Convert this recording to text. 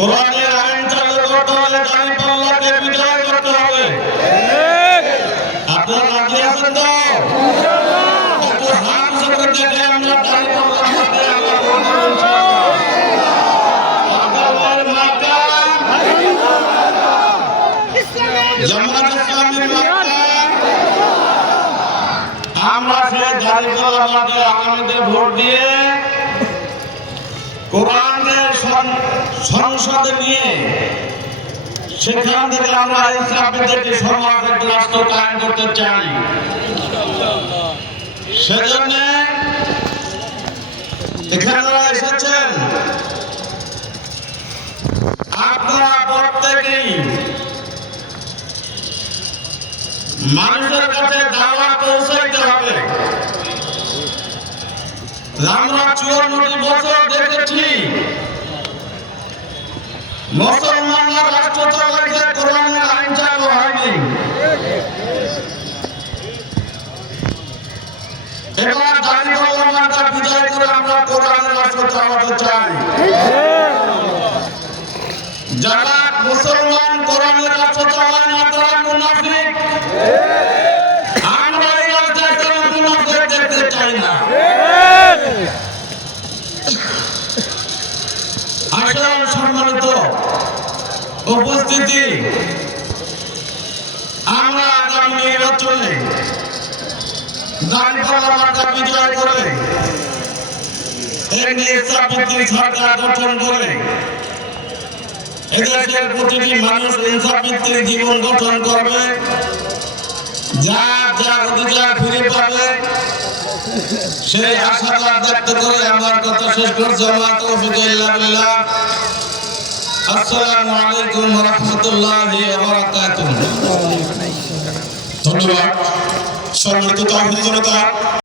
কোরআনের আইন চালু করতে হলে দাঁড়ি পাল্লাকে বিজয় করতে হবে। আপনারা রাজি আছেন তো? একটু হাত জোরে দেখে আমরা দাঁড়ি পাল্লা মাঠে আমরা আগামীতে ভোট দিয়ে কোরআনের সং- সংসদে নিয়ে সেখান থেকে আমরা ইসলামের একটি রাষ্ট্র করতে চাই। সেজন্য এখানে এসেছেন, আপনারা প্রত্যেকেই মানুষের কাছে দাওয়া পৌঁছাইতে হবে আমরা চুয়ান্নটি বছর দেখেছি। মুসলমানরা রাষ্ট্র চালাইছে কোরআনের আইন চালু হয়নি। এবার দাঁড়িয়ে মার্কা বিজয় করে আমরা কোরআনের রাষ্ট্র চালাতে চাই। যারা মুসলমান কোরআনের রাষ্ট্র চালায় না, তারা মুনাফিক। আসল সম্মানিত উপস্থিতি। আমরা আগামী নির্বাচনে দাঁড়িপাল্লা মার্কা বিজয় করে সরকার গঠন করে এদেশের প্রতিটি মানুষ ইনসাফভিত্তিক জীবন গঠন করবে। যা যা অধিকার ফিরে পাবে সেই আশাবাদ ব্যক্ত করে আমার কথা শেষ করছি আমার তৌফিক ইল্লা আসসালামু আলাইকুম ওয়া রাহমাতুল্লাহি ওয়া বারাকাতুহু। ধন্যবাদ। সম্মানিত তৌফিক জনতা